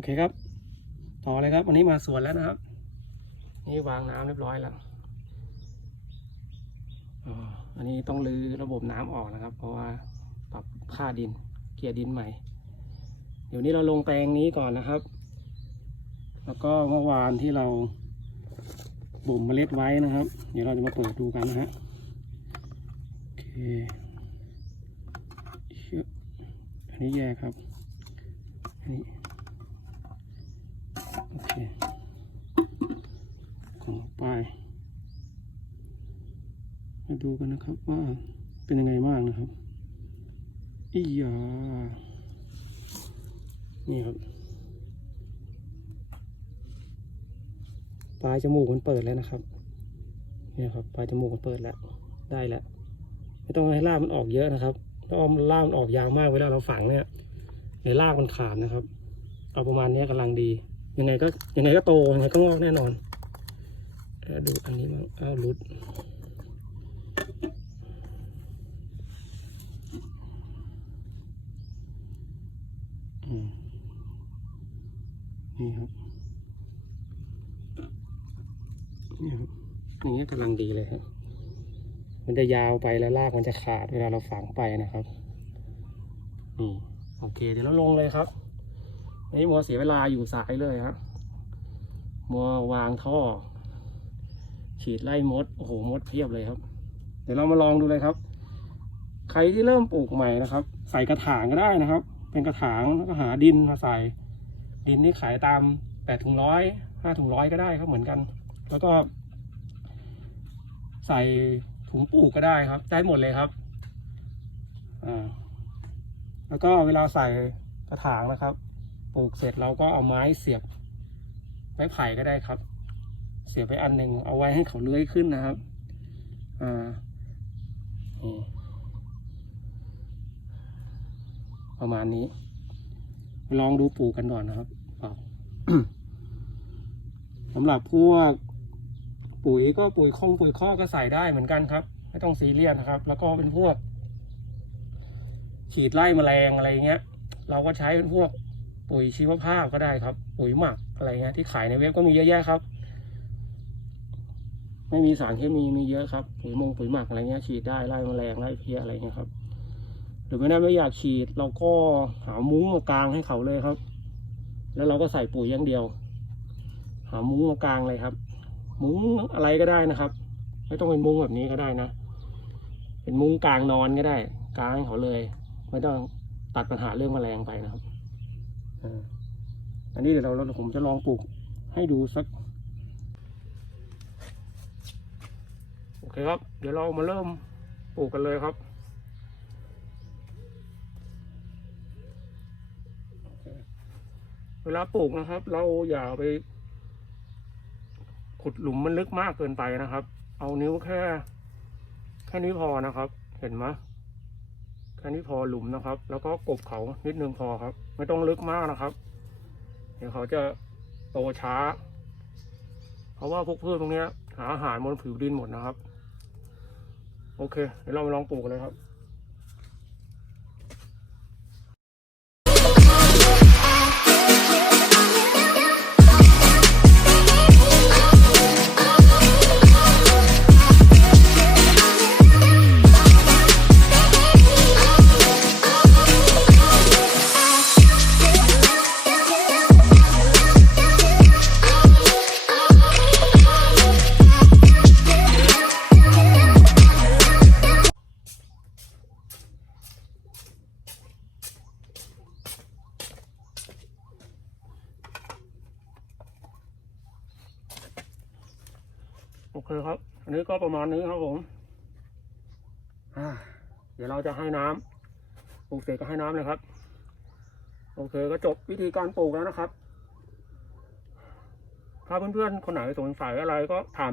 อเคครับ ต่อเลยครับ วันนี้มาสวนแล้วนะครับ นี่วางน้ำเรียบร้อยแล้วอ๋ออันนี้ต้องรื้อระบบน้ำออกนะครับ เพราะว่าปรับค่าดิน เกลี่ยดินใหม่ เดี๋ยวนี้เราลงแปลงนี้ก่อนนะครับ แล้วก็เมื่อวานที่เราบ่มเมล็ดไว้นะครับ เดี๋ยวเราจะมาเปิดดูกันนะฮะโอเคออันนี้แย่ครับอันนี้ โอเคของไปมาดูกันนะครับว่าเป็นยังไงบ้างนะครับอียานี่ครับปลายจมูกมันเปิดแล้วนะครับเนี่ยครับปลายจมูกมันเปิดแล้วได้แล้วไม่ต้องให้รามันออกเยอะนะครับถ้าเอารามันออกยาวมากเวลาเราฝังเนี่ยในรากมันขาดนะครับ เอาประมาณนี้ยกำลังดี ยังไงก็ยังไงก็โตยังไงก็งอกแน่นอนเดี๋ยวดูอันนี้บ้างอ้าวรุดอืมนี่ครับนี่ครับอย่างเงี้ยกำลังดีเลยครับมันจะยาวไปแล้วรากมันจะขาดเวลาเราฝังไปนะครับนี่โอเคเดี๋ยวเราลงเลยครับอั นนี้มัวเสียเวลาอยู่สายเลยครับมัววางท่อ ฉีดไล่มด โอ้โห มดเพียบเลยครับ เดี๋ยวเรามาลองดูเลยครับ ใครที่เริ่มปลูกใหม่นะครับ ใส่กระถางก็ได้นะครับ เป็นกระถางแล้วก็หาดินมาใส่ ดินที่ขายตามแปดถุงร้อยห้าถุงร้อยก็ได้ครับเหมือนกัน แล้วก็ ใส่ถุงปลูกก็ได้ครับ ได้หมดเลยครับ อ่า แล้วก็เวลาใส่กระถางนะครับ ปลูกเสร็จเราก็เอาไม้เสียบไม้ไผ่ก็ได้ครับ เสียบไปอันหนึ่งเอาไว้ให้เขาเลื้อยขึ้นนะครับอ่าประมาณนี้ ลองดูปลูกกันก่อนนะครับเาสำหรับพวกปุ๋ยก็ปุ๋ยคงปุ๋ยข้อก็ใส่ได้เหมือนกันครับ ไม่ต้องซีเรียสนะครับ แล้วก็เป็นพวก ฉีดไล่แมลงอะไรเงี้ย เราก็ใช้เป็นพวก ปุ๋ยชีวภาพก็ได้ครับ ปุ๋ยหมักอะไรเงี้ยที่ขายในเว็บก็มีเยอะแยะครับ ไม่มีสารเคมีมีเยอะครับ ปุ๋ยมงปุ๋ยหมักอะไรเงี้ยฉีดได้ไล่แมลงไล่เพี้ยอะไรเงี้ยครับ หรือไม่ได้ไม่อยากฉีดเราก็หามุ้งมากางให้เขาเลยครับ แล้วเราก็ใส่ปุ๋ยอย่างเดียว หามุ้งมากางเลยครับ มุ้งอะไรก็ได้นะครับ ไม่ต้องเป็นมุ้งแบบนี้ก็ได้นะ เป็นมุ้งกลางนอนก็ได้กลางให้เขาเลย ไม่ต้องตัดปัญหาเรื่องแมลงไปนะครับ อันนี้เดี๋ยวเราเราผมจะลองปลูกให้ดูสัก โอเคครับ เดี๋ยวเรามาเริ่มปลูกกันเลยครับเวลาปลูกนะครับ เราอย่าไป ขุดหลุมมันลึกมากเกินไปนะครับ เอานิ้วแค่ แค่นี้พอนะครับ เห็นไหม แค่นี้พอหลุมนะครับ แล้วก็กบเขานิดนึงพอครับ ไม่ต้องลึกมากนะครับ เดี๋ยวเขาจะโตช้า เพราะว่าพวกพืชพวกนี้หาอาหารบนผิวดินหมดนะครับ โอเค เดี๋ยวเรามาลองปลูกกันเลยครับ โอเคครับ อันนี้ก็ประมาณนี้ครับผมเดี๋ยวเราจะให้น้ำปลูกเสร็จก็ให้น้ำเลยครับ โอเคก็จบวิธีการปลูกแล้วนะครับ ถ้าเพื่อนๆคนไหนสงสัยอะไรก็ถาม